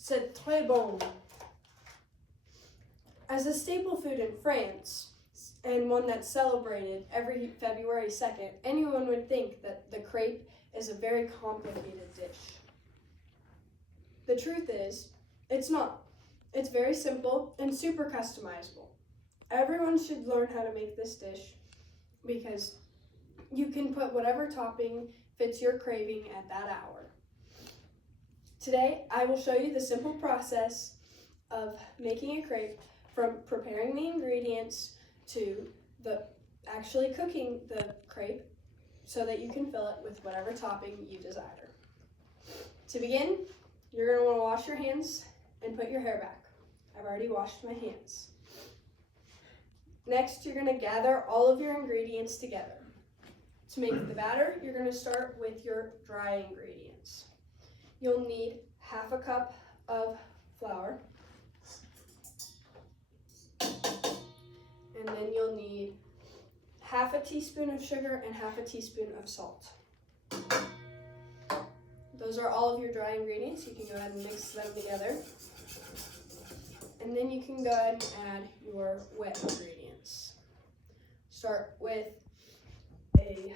C'est très bon. As a staple food in France, and one that's celebrated every February 2nd, anyone would think that the crepe is a very complicated dish. The truth is, it's not. It's very simple and super customizable. Everyone should learn how to make this dish because you can put whatever topping fits your craving at that hour. Today, I will show you the simple process of making a crepe, from preparing the ingredients to actually cooking the crepe so that you can fill it with whatever topping you desire. To begin, you're going to want to wash your hands and put your hair back. I've already washed my hands. Next, you're going to gather all of your ingredients together. To make the batter, you're going to start with your dry ingredients. You'll need half a cup of flour, and then you'll need half a teaspoon of sugar and half a teaspoon of salt. Those are all of your dry ingredients. You can go ahead and mix them together. And then you can go ahead and add your wet ingredients. Start with a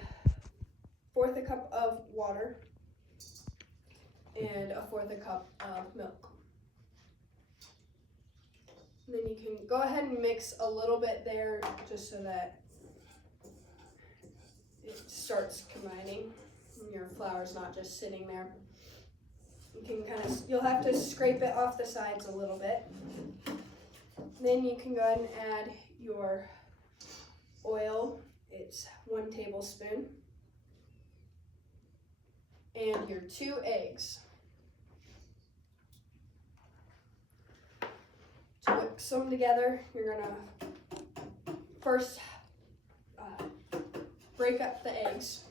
fourth a cup of water and a fourth a cup of milk. And then you can go ahead and mix a little bit there just so that it starts combining and your flour's not just sitting there. You can you'll have to scrape it off the sides a little bit. Then you can go ahead and add your oil. It's 1 tablespoon. And your 2 eggs. To mix them together, you're gonna first break up the eggs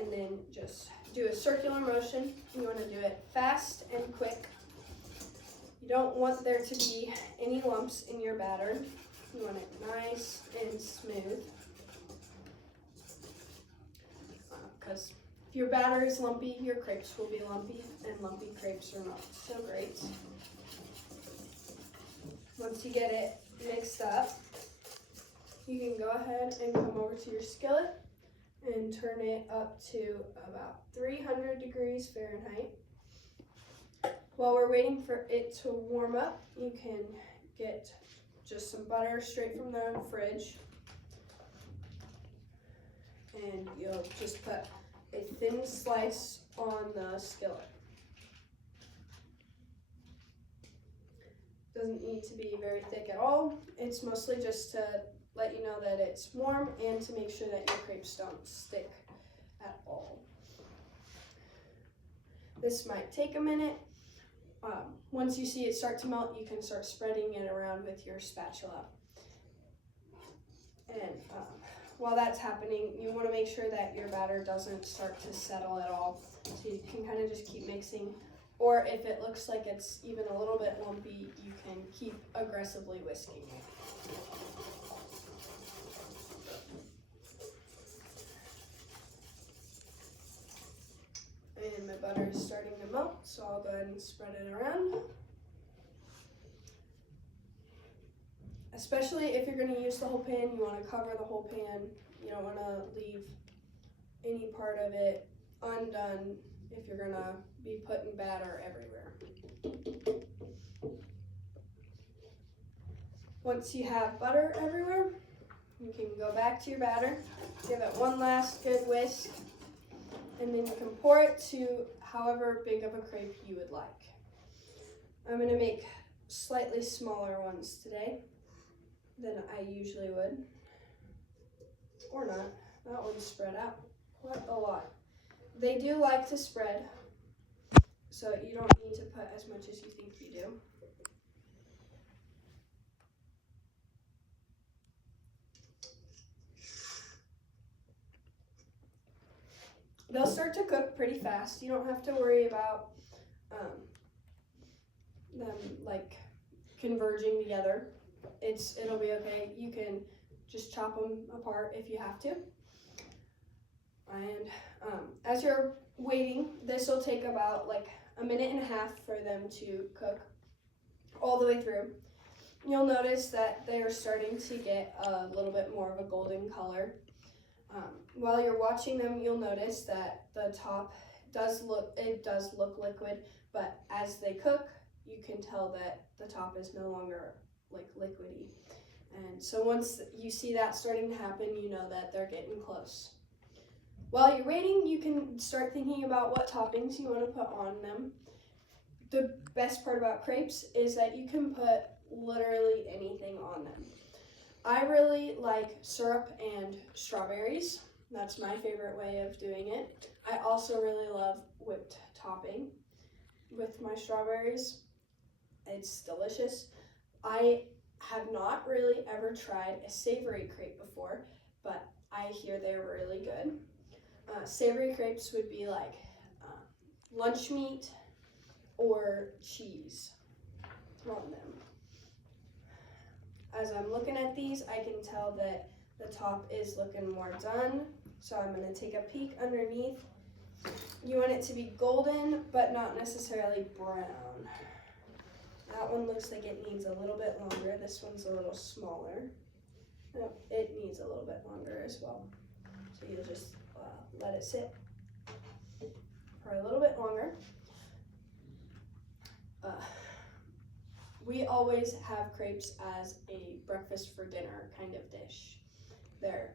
and then just do a circular motion. You want to do it fast and quick. You don't want there to be any lumps in your batter. You want it nice and smooth. Because if your batter is lumpy, your crepes will be lumpy, and lumpy crepes are not so great. Once you get it mixed up, you can go ahead and come over to your skillet and turn it up to about 300 degrees Fahrenheit. While we're waiting for it to warm up, you can get just some butter straight from the fridge. And you'll just put a thin slice on the skillet. Doesn't need to be very thick at all. It's mostly just to let you know that it's warm and to make sure that your crepes don't stick at all. This might take a minute. Once you see it start to melt, you can start spreading it around with your spatula. And while that's happening, you want to make sure that your batter doesn't start to settle at all. So you can kind of just keep mixing. Or if it looks like it's even a little bit lumpy, you can keep aggressively whisking it. And my butter is starting to melt, so I'll go ahead and spread it around. Especially if you're going to use the whole pan, you want to cover the whole pan. You don't want to leave any part of it undone if you're going to be putting batter everywhere. Once you have butter everywhere, you can go back to your batter, give it one last good whisk, and then you can pour it to however big of a crepe you would like. I'm going to make slightly smaller ones today than I usually would. Or not. That one's spread out quite a lot. They do like to spread, so you don't need to put as much as you think you do. They'll start to cook pretty fast. You don't have to worry about them like converging together. It'll be okay. You can just chop them apart if you have to. And as you're waiting, this will take about like a minute and a half for them to cook all the way through. You'll notice that they're starting to get a little bit more of a golden color. While you're watching them, you'll notice that the top does look liquid, but as they cook, you can tell that the top is no longer like liquidy. And so once you see that starting to happen, you know that they're getting close. While you're waiting, you can start thinking about what toppings you want to put on them. The best part about crepes is that you can put literally anything on them. I really like syrup and strawberries. That's my favorite way of doing it. I also really love whipped topping with my strawberries. It's delicious. I have not really ever tried a savory crepe before, but I hear they're really good. Savory crepes would be like lunch meat or cheese on them. As I'm looking at these, I can tell that the top is looking more done, so I'm going to take a peek underneath. You want it to be golden, but not necessarily brown. That one looks like it needs a little bit longer. This one's a little smaller. No, it needs a little bit longer as well. So you'll just let it sit for a little bit longer. We always have crepes as a breakfast for dinner kind of dish. They're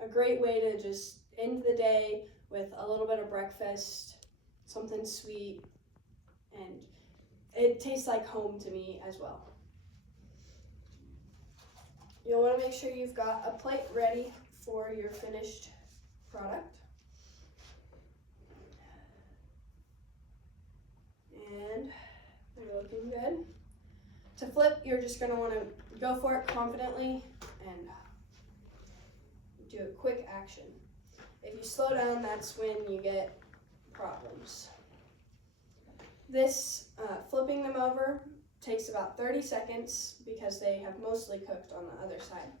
a great way to just end the day with a little bit of breakfast, something sweet, and it tastes like home to me as well. You'll want to make sure you've got a plate ready for your finished product. And they're looking good. To flip, you're just going to want to go for it confidently and do a quick action. If you slow down, that's when you get problems. This, flipping them over, takes about 30 seconds because they have mostly cooked on the other side.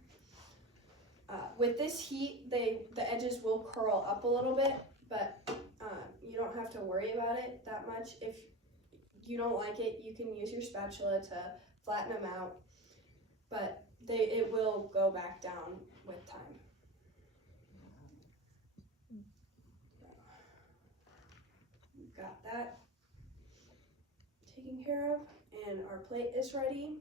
With this heat, the edges will curl up a little bit, but you don't have to worry about it that much. If you don't like it, you can use your spatula to flatten them out, but it will go back down with time. We've got that taken care of, and our plate is ready.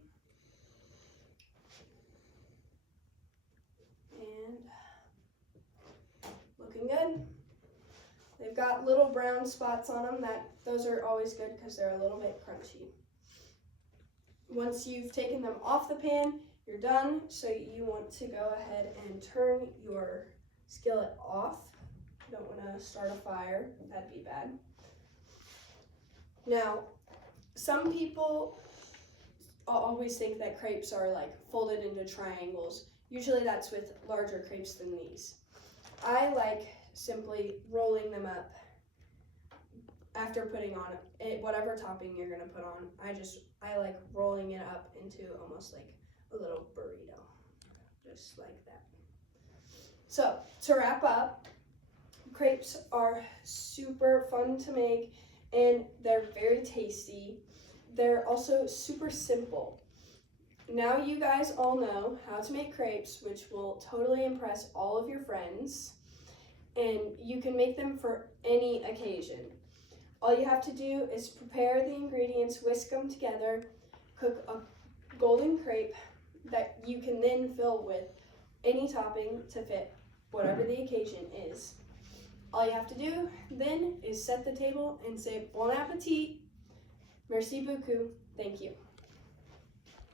And looking good. They've got little brown spots on them. Those are always good because they're a little bit crunchy. Once you've taken them off the pan, you're done. So you want to go ahead and turn your skillet off. You don't want to start a fire. That'd be bad. Now, some people always think that crepes are like folded into triangles. Usually that's with larger crepes than these. I like simply rolling them up after putting on whatever topping you're going to put on. I like rolling it up into almost like a little burrito, just like that. So to wrap up, crepes are super fun to make and they're very tasty. They're also super simple. Now you guys all know how to make crepes, which will totally impress all of your friends, and you can make them for any occasion. All you have to do is prepare the ingredients, whisk them together, cook a golden crepe that you can then fill with any topping to fit whatever the occasion is. All you have to do then is set the table and say bon appetit, merci beaucoup, thank you.